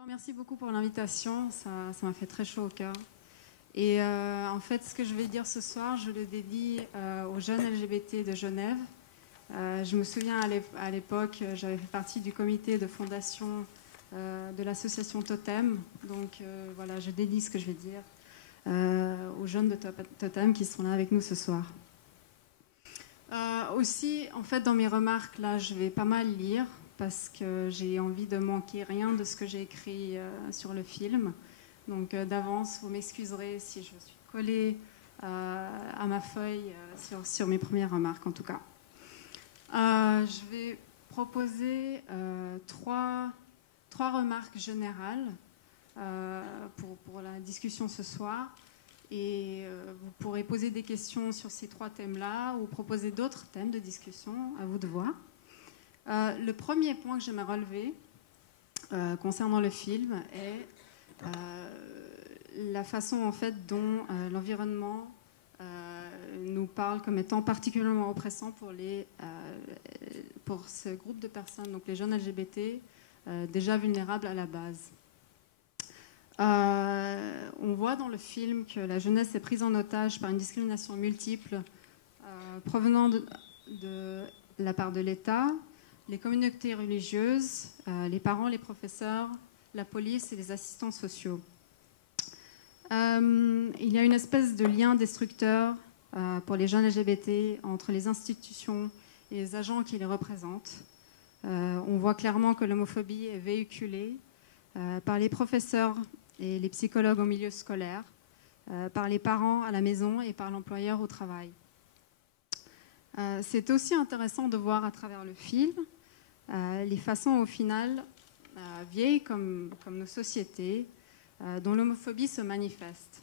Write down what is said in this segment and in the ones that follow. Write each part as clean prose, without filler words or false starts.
D'abord, merci beaucoup pour l'invitation, ça m'a fait très chaud au cœur. Et en fait, ce que je vais dire ce soir, je le dédie aux jeunes LGBT de Genève. Je me souviens à l'époque, j'avais fait partie du comité de fondation de l'association Totem. Donc voilà, je dédie ce que je vais dire aux jeunes de Totem qui sont là avec nous ce soir. Aussi, en fait, dans mes remarques, là, je vais pas mal lire parce que j'ai envie de manquer rien de ce que j'ai écrit sur le film. Donc d'avance, vous m'excuserez si je suis collée à ma feuille sur mes premières remarques, en tout cas. Je vais proposer trois remarques générales pour la discussion ce soir. Et vous pourrez poser des questions sur ces trois thèmes-là ou proposer d'autres thèmes de discussion, à vous de voir. Le premier point que j'aimerais relever concernant le film est la façon en fait dont l'environnement nous parle comme étant particulièrement oppressant pour ce groupe de personnes, donc les jeunes LGBT, déjà vulnérables à la base. On voit dans le film que la jeunesse est prise en otage par une discrimination multiple provenant de la part de l'État, les communautés religieuses, les parents, les professeurs, la police et les assistants sociaux. Il y a une espèce de lien destructeur pour les jeunes LGBT entre les institutions et les agents qui les représentent. On voit clairement que l'homophobie est véhiculée par les professeurs et les psychologues au milieu scolaire, par les parents à la maison et par l'employeur au travail. C'est aussi intéressant de voir à travers le film les façons au final, vieilles comme nos sociétés, dont l'homophobie se manifeste.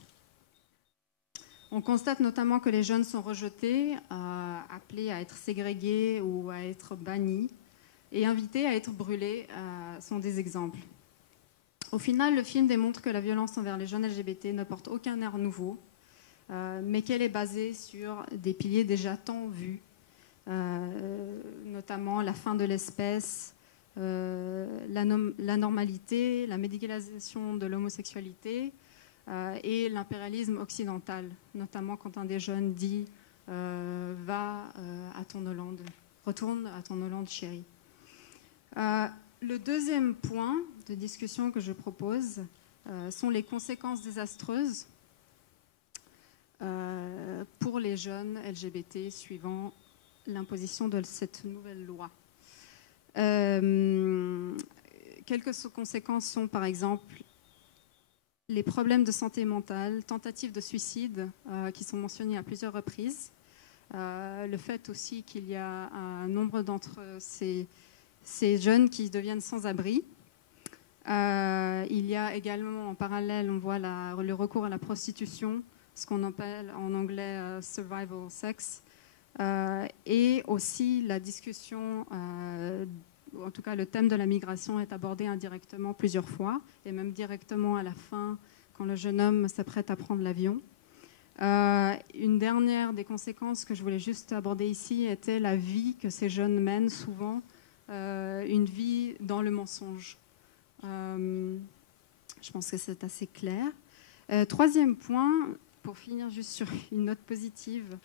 On constate notamment que les jeunes sont rejetés, appelés à être ségrégés ou à être bannis, et invités à être brûlés sont des exemples. Au final, le film démontre que la violence envers les jeunes LGBT ne porte aucun air nouveau, mais qu'elle est basée sur des piliers déjà tant vus, notamment la fin de l'espèce, la normalité, la médicalisation de l'homosexualité et l'impérialisme occidental, notamment quand un des jeunes dit « va à ton Hollande, retourne à ton Hollande chérie ». Le deuxième point de discussion que je propose sont les conséquences désastreuses pour les jeunes LGBT suivant l'imposition de cette nouvelle loi. Quelques conséquences sont par exemple les problèmes de santé mentale, tentatives de suicide qui sont mentionnés à plusieurs reprises, le fait aussi qu'il y a un nombre d'entre ces jeunes qui deviennent sans-abri. Il y a également en parallèle, on voit le recours à la prostitution, ce qu'on appelle en anglais survival sex, et aussi la discussion, en tout cas le thème de la migration est abordé indirectement plusieurs fois, et même directement à la fin, quand le jeune homme s'apprête à prendre l'avion. Une dernière des conséquences que je voulais juste aborder ici était la vie que ces jeunes mènent souvent, une vie dans le mensonge. Je pense que c'est assez clair. Troisième point, pour finir juste sur une note positive,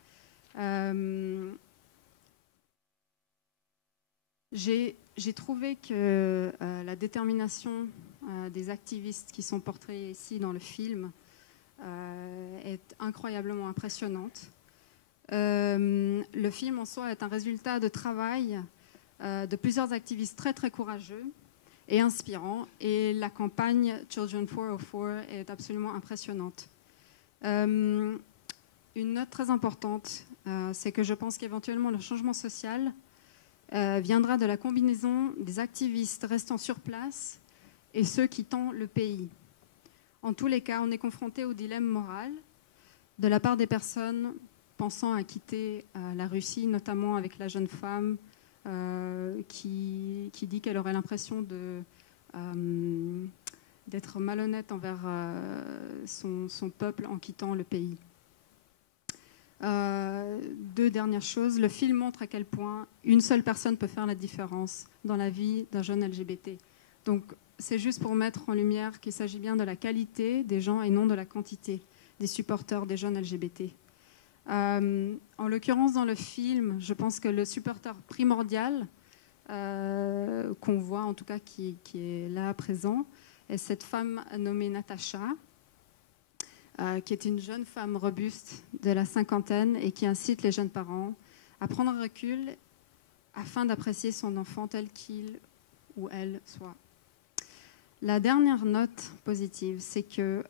j'ai trouvé que la détermination des activistes qui sont portraits ici dans le film est incroyablement impressionnante. Le film en soi est un résultat de travail de plusieurs activistes très très courageux et inspirants, et la campagne Children 404 est absolument impressionnante. Une note très importante, c'est que je pense qu'éventuellement le changement social viendra de la combinaison des activistes restant sur place et ceux quittant le pays. En tous les cas, on est confronté au dilemme moral de la part des personnes pensant à quitter la Russie, notamment avec la jeune femme qui dit qu'elle aurait l'impression d'être malhonnête envers son peuple en quittant le pays. Deux dernières choses. Le film montre à quel point une seule personne peut faire la différence dans la vie d'un jeune LGBT. Donc c'est juste pour mettre en lumière qu'il s'agit bien de la qualité des gens et non de la quantité des supporters des jeunes LGBT. En l'occurrence, dans le film, je pense que le supporter primordial qu'on voit, en tout cas qui est là présent, est cette femme nommée Natacha, qui est une jeune femme robuste de la cinquantaine et qui incite les jeunes parents à prendre un recul afin d'apprécier son enfant tel qu'il ou elle soit. La dernière note positive, c'est que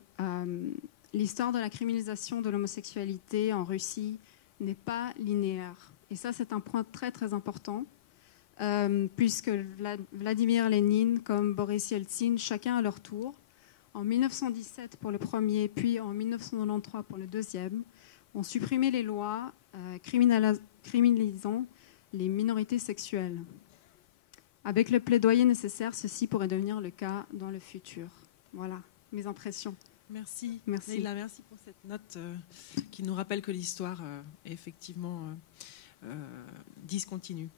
l'histoire de la criminalisation de l'homosexualité en Russie n'est pas linéaire. Et ça, c'est un point très, très important, puisque Vladimir Lénine, comme Boris Yeltsin, chacun à leur tour, en 1917 pour le premier, puis en 1993 pour le deuxième, ont supprimé les lois criminalisant les minorités sexuelles. Avec le plaidoyer nécessaire, ceci pourrait devenir le cas dans le futur. Voilà mes impressions. Merci. Merci. Leïla, merci pour cette note qui nous rappelle que l'histoire est effectivement discontinue.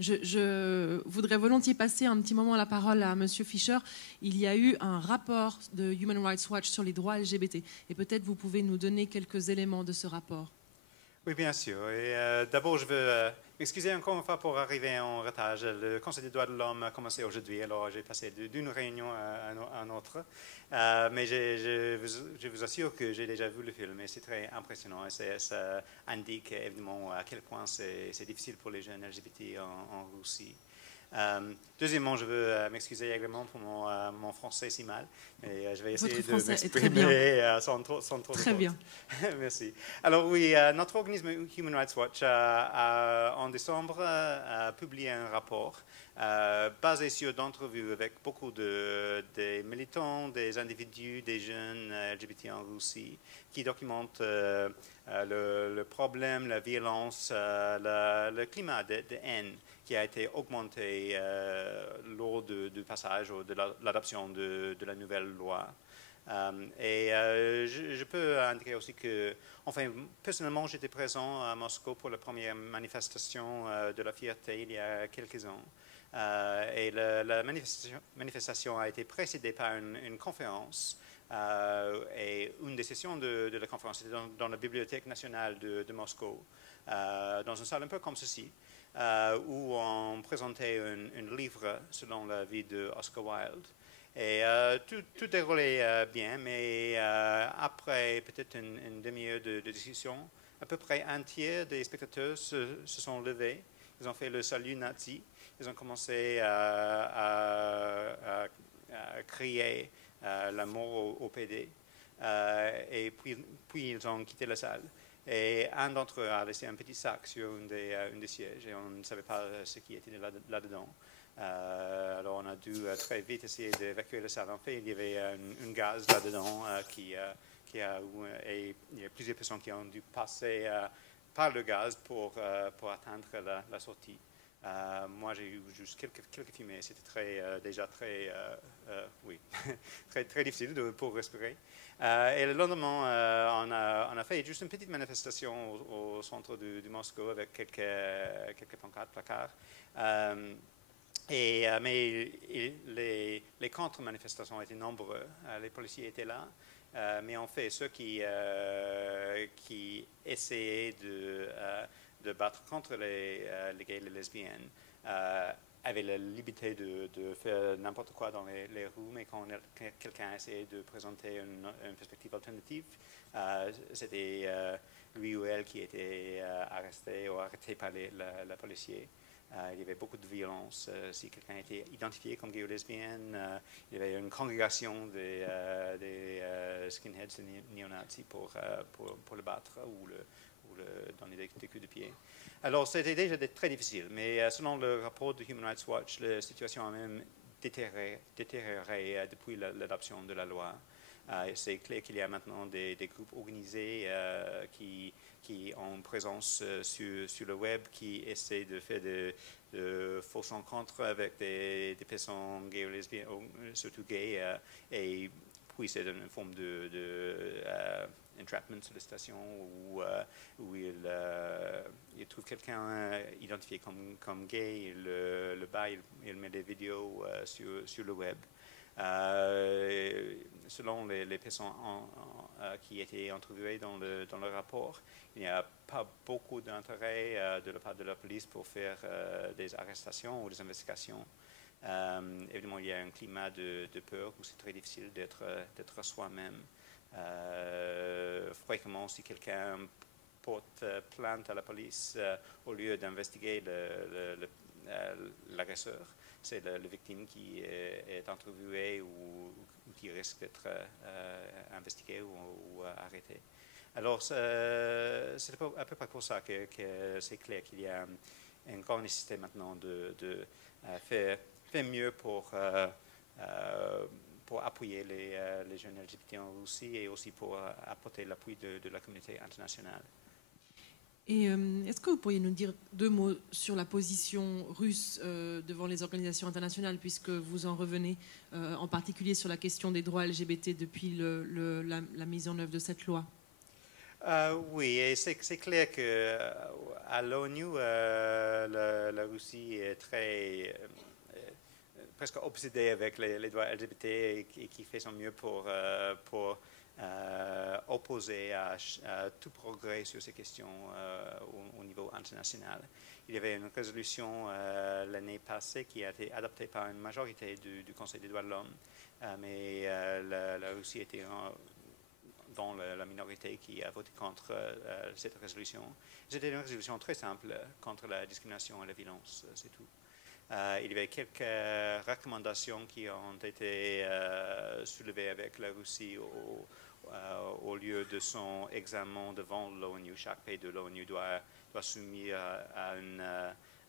Je voudrais volontiers passer un petit moment la parole à M. Fischer. Il y a eu un rapport de Human Rights Watch sur les droits LGBT. Et peut-être vous pouvez nous donner quelques éléments de ce rapport. Oui, bien sûr. Et d'abord, je veux m'excuser encore une fois pour arriver en retard. Le Conseil des droits de l'homme a commencé aujourd'hui, alors j'ai passé d'une réunion à une autre. Mais je vous assure que j'ai déjà vu le film et c'est très impressionnant. Et ça indique évidemment à quel point c'est difficile pour les jeunes LGBT en Russie. Deuxièmement, je veux m'excuser également pour mon français si mal. Et je vais essayer de m'exprimer sans trop de fautes. Bien. Merci. Alors oui, notre organisme Human Rights Watch en décembre a publié un rapport basé sur d'entrevues avec beaucoup des militants, des individus, des jeunes LGBT en Russie, qui documentent le problème, la violence, le climat de haine qui a été augmenté lors du passage ou de l'adoption de la nouvelle loi. Je peux indiquer aussi que, enfin, personnellement, j'étais présent à Moscou pour la première manifestation de la fierté il y a quelques ans. Et la manifestation a été précédée par une conférence. Et une des sessions de la conférence était dans la Bibliothèque nationale de Moscou, dans une salle un peu comme ceci, où on présentait un livre selon la vie d'Oscar Wilde. Et tout déroulait bien, mais après peut-être une demi-heure de discussion, à peu près un tiers des spectateurs se sont levés. Ils ont fait le salut nazi. Ils ont commencé à crier la mort au PD. Et puis ils ont quitté la salle. Et un d'entre eux a laissé un petit sac sur une des sièges et on ne savait pas ce qui était là-dedans. Alors on a dû très vite essayer d'évacuer la salle. En fait, il y avait un gaz là-dedans et il y a plusieurs personnes qui ont dû passer par le gaz pour atteindre la sortie. Moi, j'ai eu juste quelques fumées. C'était déjà très difficile pour respirer. Et le lendemain, on a fait juste une petite manifestation au centre de Moscou avec quelques pancartes, placards. Mais les contre-manifestations étaient nombreux. Les policiers étaient là. Mais en fait, ceux qui essayaient de battre contre les gays et les lesbiennes avaient la liberté de faire n'importe quoi dans les rues, mais quand quelqu'un essayait de présenter une perspective alternative, c'était lui ou elle qui était arrêté ou arrêté par la policier. Il y avait beaucoup de violence. Si quelqu'un était identifié comme gay ou lesbienne, il y avait une congrégation des skinheads, des néo-nazis pour le battre ou donner des coups de pied. Alors, c'était déjà très difficile, mais selon le rapport de Human Rights Watch, la situation a même détérioré depuis l'adoption de la loi. C'est clair qu'il y a maintenant des groupes organisés qui ont présence sur le web, qui essaient de faire de fausses rencontres avec des personnes gays ou lesbiennes, surtout gays, et puis c'est une forme entrapment, sollicitation, où il trouve quelqu'un identifié comme gay, il le bat, il met des vidéos sur le web. Selon les personnes qui étaient interviewées dans le rapport, il n'y a pas beaucoup d'intérêt de la part de la police pour faire des arrestations ou des investigations. Évidemment, il y a un climat de peur où c'est très difficile d'être soi-même. Fréquemment, si quelqu'un porte plainte à la police, au lieu d'investiguer l'agresseur, c'est la victime qui est interviewée ou qui risque d'être investiguée ou arrêtée. Alors, c'est à peu près pour ça que c'est clair qu'il y a une grande nécessité maintenant de faire mieux pour appuyer les jeunes LGBT en Russie et aussi pour apporter l'appui de la communauté internationale. Et est-ce que vous pourriez nous dire 2 mots sur la position russe devant les organisations internationales, puisque vous en revenez en particulier sur la question des droits LGBT depuis la mise en œuvre de cette loi? Oui, et c'est clair qu'à l'ONU, la Russie est presque obsédée avec les droits LGBT et qui fait son mieux pour opposé à tout progrès sur ces questions au niveau international. Il y avait une résolution l'année passée qui a été adoptée par une majorité du Conseil des droits de l'homme, mais la Russie était dans la minorité qui a voté contre cette résolution. C'était une résolution très simple contre la discrimination et la violence, c'est tout. Il y avait quelques recommandations qui ont été soulevées avec la Russie au lieu de son examen devant l'ONU. Chaque pays de l'ONU doit soumettre à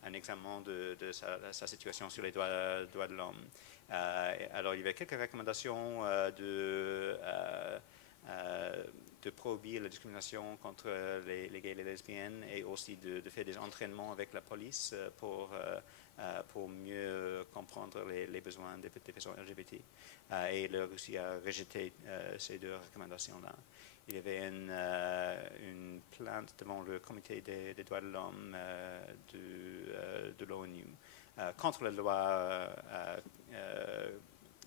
un examen de sa situation sur les droits de l'homme. Alors, il y avait quelques recommandations de prohibir la discrimination contre les gays et les lesbiennes et aussi de faire des entraînements avec la police pour mieux comprendre les besoins des personnes LGBT. Et la Russie a rejeté ces 2 recommandations-là. Il y avait une plainte devant le Comité des droits de l'homme de l'ONU contre la loi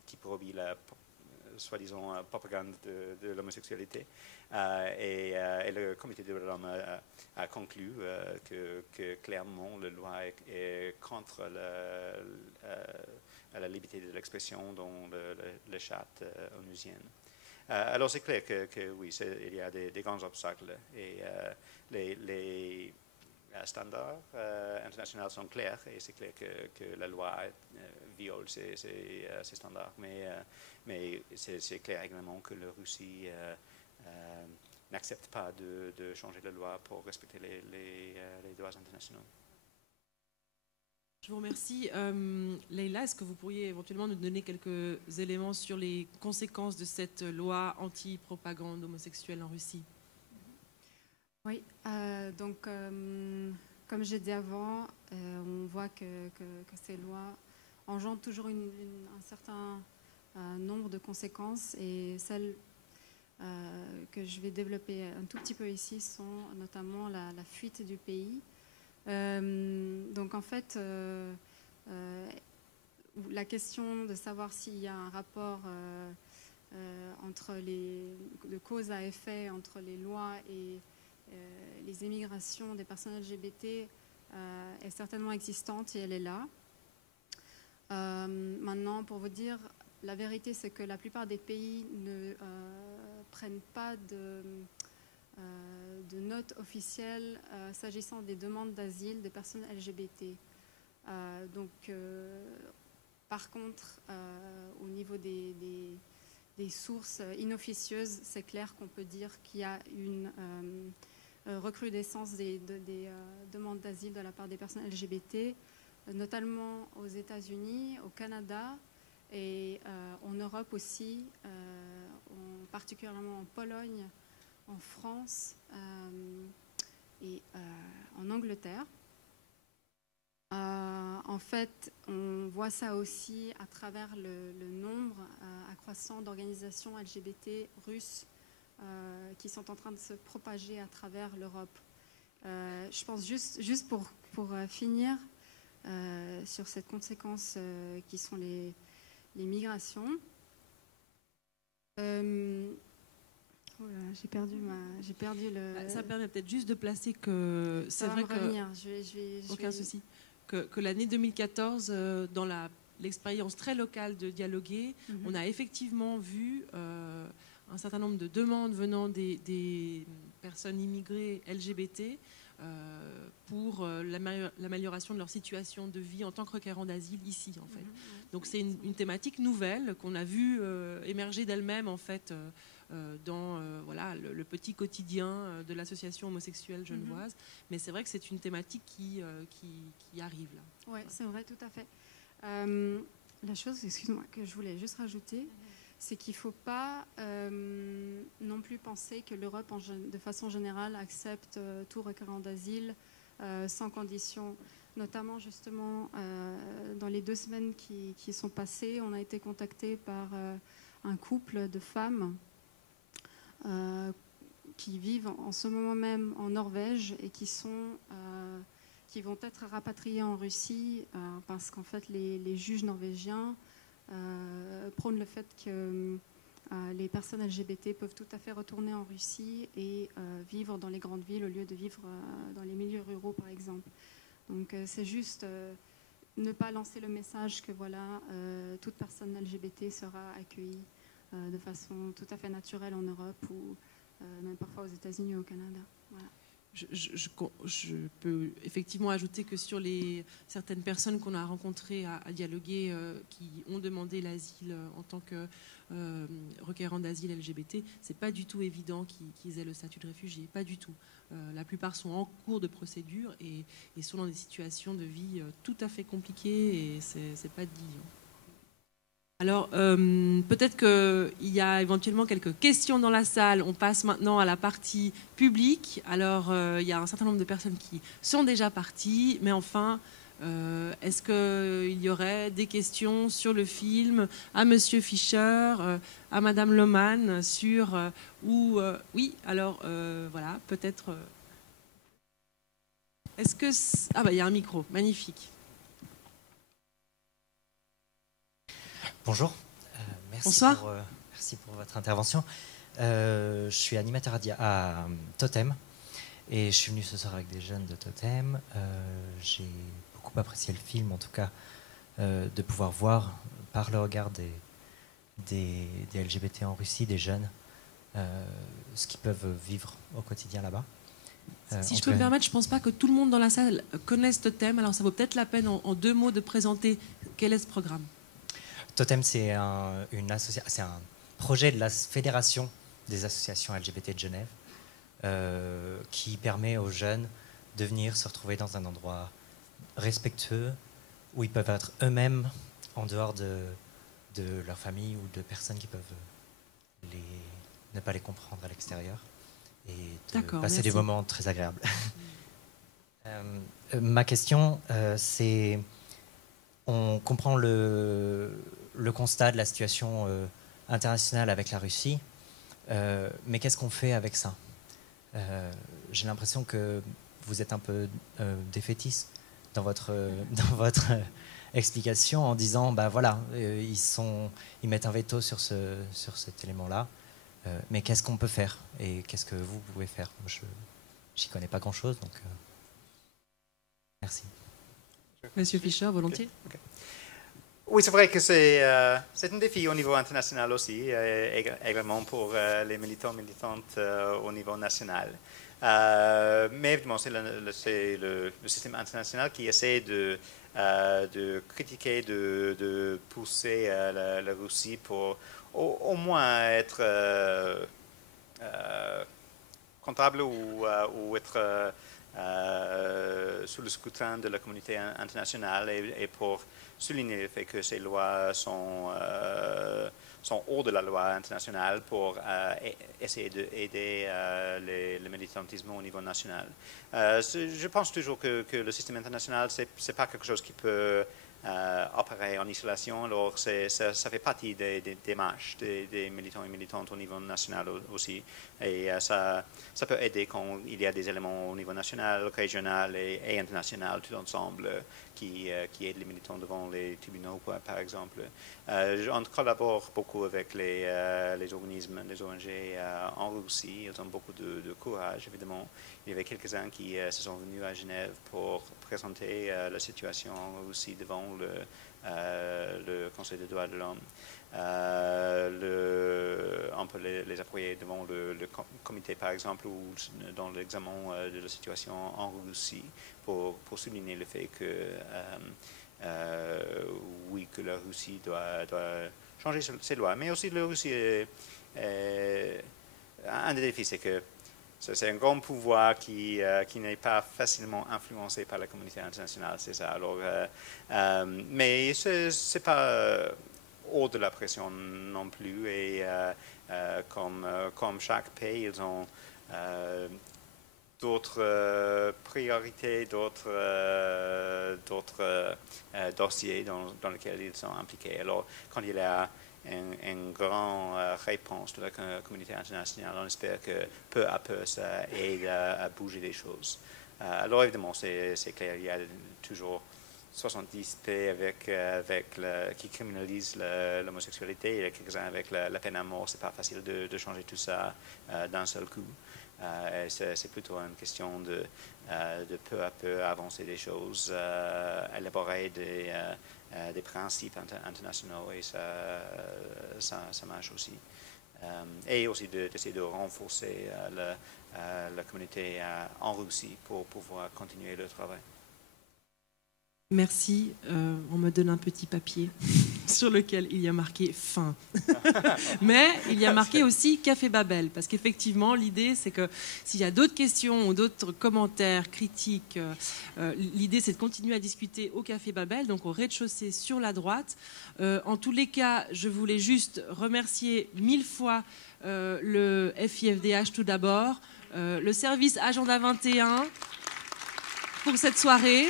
qui prohibit la soi-disant propagande de l'homosexualité. Et le Comité des droits de l'homme a conclu que clairement la loi est contre la liberté de l'expression dans le charte onusienne. Alors c'est clair que oui, il y a des grands obstacles et les standards internationaux sont clairs et c'est clair que la loi viole ces standards, mais c'est clair également que la Russie n'accepte pas de changer la loi pour respecter les droits internationaux. Je vous remercie. Leïla, est-ce que vous pourriez éventuellement nous donner quelques éléments sur les conséquences de cette loi anti-propagande homosexuelle en Russie? Oui, donc comme j'ai dit avant, on voit que ces lois engendrent toujours un certain nombre de conséquences et celles que je vais développer un tout petit peu ici sont notamment la fuite du pays. Donc en fait, la question de savoir s'il y a un rapport entre de cause à effet entre les lois et les émigrations des personnes LGBT est certainement existante et elle est là. Maintenant, pour vous dire, la vérité c'est que la plupart des pays ne prennent pas de notes officielles s'agissant des demandes d'asile des personnes LGBT. Par contre, au niveau des sources inofficieuses, c'est clair qu'on peut dire qu'il y a une recrudescence des demandes d'asile de la part des personnes LGBT, notamment aux États-Unis, au Canada et en Europe aussi, particulièrement en Pologne, en France et en Angleterre. En fait, on voit ça aussi à travers le nombre accroissant d'organisations LGBT russes qui sont en train de se propager à travers l'Europe. Je pense juste pour finir sur cette conséquence qui sont les migrations. Oh là, j'ai perdu le... Ça permet peut-être juste de placer que c'est vrai que... Aucun souci. Que l'année 2014, dans l'expérience très locale de Dialoguer, on a effectivement vu un certain nombre de demandes venant des personnes immigrées LGBT pour l'amélioration de leur situation de vie en tant que requérants d'asile ici, en fait. Donc c'est une thématique nouvelle qu'on a vue émerger d'elle-même, en fait, dans voilà, le petit quotidien de l'association homosexuelle genevoise. Mais c'est vrai que c'est une thématique qui arrive là. Oui, c'est vrai, tout à fait. La chose, excuse-moi, que je voulais juste rajouter, c'est qu'il ne faut pas non plus penser que l'Europe, de façon générale, accepte tout requérant d'asile sans condition. Notamment, justement, dans les 2 semaines qui sont passées, on a été contacté par un couple de femmes qui vivent en ce moment même en Norvège et qui vont être rapatriés en Russie parce qu'en fait les juges norvégiens prônent le fait que les personnes LGBT peuvent tout à fait retourner en Russie et vivre dans les grandes villes au lieu de vivre dans les milieux ruraux par exemple. Donc c'est juste ne pas lancer le message que voilà, toute personne LGBT sera accueillie de façon tout à fait naturelle en Europe ou même parfois aux États-Unis ou au Canada. Voilà. Je peux effectivement ajouter que sur certaines personnes qu'on a rencontrées à Dialoguer qui ont demandé l'asile en tant que requérants d'asile LGBT, c'est pas du tout évident qu'ils aient le statut de réfugié, pas du tout. La plupart sont en cours de procédure et sont dans des situations de vie tout à fait compliquées et c'est pas dit. Alors, peut-être qu'il y a éventuellement quelques questions dans la salle. On passe maintenant à la partie publique. Alors, il y a un certain nombre de personnes qui sont déjà parties, mais enfin, est-ce qu'il y aurait des questions sur le film à Monsieur Fischer, à Madame Lohmann, sur... oui, alors, voilà, peut-être... Est-ce que... Ah, bah, il y a un micro, magnifique. Bonjour, Bonsoir. Merci pour votre intervention. Je suis animateur à Totem et je suis venu ce soir avec des jeunes de Totem. J'ai beaucoup apprécié le film, en tout cas, de pouvoir voir par le regard des LGBT en Russie, des jeunes, ce qu'ils peuvent vivre au quotidien là-bas. Si je peux me permettre, je ne pense pas que tout le monde dans la salle connaisse Totem, alors ça vaut peut-être la peine en 2 mots de présenter quel est ce programme. Totem, c'est un projet de la Fédération des associations LGBT de Genève qui permet aux jeunes de venir se retrouver dans un endroit respectueux où ils peuvent être eux-mêmes en dehors de leur famille ou de personnes qui peuvent ne pas les comprendre à l'extérieur et de passer des moments très agréables. Ma question, c'est... On comprend le constat de la situation internationale avec la Russie, mais qu'est-ce qu'on fait avec ça? J'ai l'impression que vous êtes un peu défaitiste dans votre explication en disant, bah voilà, ils mettent un veto sur cet élément-là, mais qu'est-ce qu'on peut faire et qu'est-ce que vous pouvez faire? Je n'y connais pas grand-chose, donc merci. Monsieur Fischer, volontiers. Okay. Oui, c'est vrai que c'est un défi au niveau international aussi, également pour les militantes au niveau national. Mais évidemment, c'est le système international qui essaie de critiquer, de pousser la Russie pour au moins être comptable ou être sous le scrutin de la communauté internationale et pour souligner le fait que ces lois sont hors de la loi internationale pour essayer d'aider le militantisme au niveau national. Je pense toujours que le système international, ce n'est pas quelque chose qui peut opérer en isolation. Alors, ça fait partie des démarches des militants et militantes au niveau national aussi. Et ça peut aider quand il y a des éléments au niveau national, régional et international, tout ensemble, qui aident les militants devant les tribunaux, par exemple. On collabore beaucoup avec les organismes, les ONG en Russie. Ils ont beaucoup de courage, évidemment. Il y avait quelques-uns qui se sont venus à Genève pour présenter la situation en Russie devant le Conseil des droits de l'homme. On peut les appuyer devant le comité, par exemple, ou dans l'examen de la situation en Russie pour souligner le fait que, oui, que la Russie doit changer ses lois. Mais aussi, la Russie, un des défis, c'est que c'est un grand pouvoir qui n'est pas facilement influencé par la communauté internationale, c'est ça. Alors, mais c'est pas hors de la pression non plus. Et comme chaque pays, ils ont d'autres priorités, d'autres dossiers dans lesquels ils sont impliqués. Alors, quand il y a une grande réponse de la communauté internationale, on espère que peu à peu ça aide à bouger les choses. Alors évidemment, c'est clair, il y a toujours 70p qui criminalisent l'homosexualité, il y a quelques-uns avec la peine à mort. C'est pas facile de changer tout ça d'un seul coup. C'est plutôt une question de peu à peu avancer des choses, élaborer des principes internationaux, et ça marche aussi. Et aussi d'essayer de renforcer la communauté en Russie pour pouvoir continuer le travail. Merci. On me donne un petit papier sur lequel il y a marqué fin. Mais il y a marqué aussi Café Babel, parce qu'effectivement, l'idée, c'est que s'il y a d'autres questions ou d'autres commentaires, critiques, l'idée, c'est de continuer à discuter au Café Babel, donc au rez-de-chaussée sur la droite. En tous les cas, je voulais juste remercier 1000 fois le FIFDH tout d'abord, le service Agenda 21 pour cette soirée.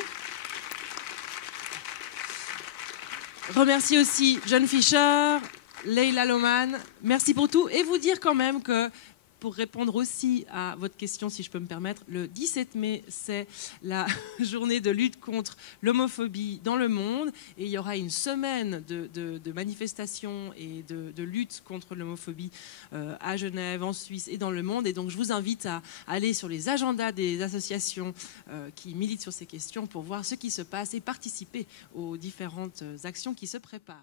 Remercier aussi John Fisher, Leila Lohman, merci pour tout. Et vous dire quand même que, pour répondre aussi à votre question, si je peux me permettre, le 17 mai, c'est la journée de lutte contre l'homophobie dans le monde. Et il y aura une semaine de manifestations et de lutte contre l'homophobie à Genève, en Suisse et dans le monde. Et donc je vous invite à aller sur les agendas des associations qui militent sur ces questions pour voir ce qui se passe et participer aux différentes actions qui se préparent.